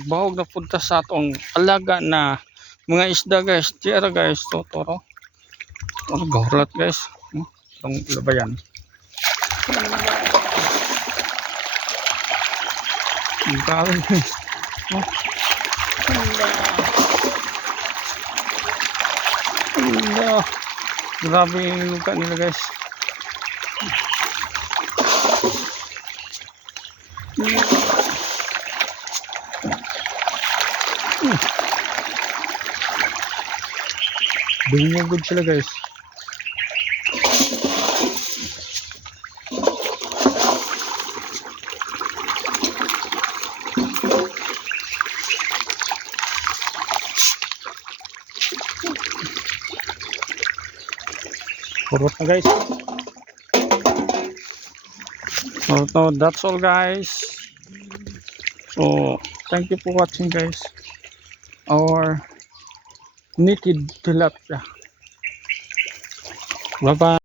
magbahog na punta sa atong alaga na mga isda guys. Tira guys, totoro. Gahurlat guys. Itong labayan. Ang grabe guys. Grabe yung luka nila guys. Bumugod sila guys. Purot na guys. So that's all guys. So thank you for watching guys. Our naked tilapia. Bye bye.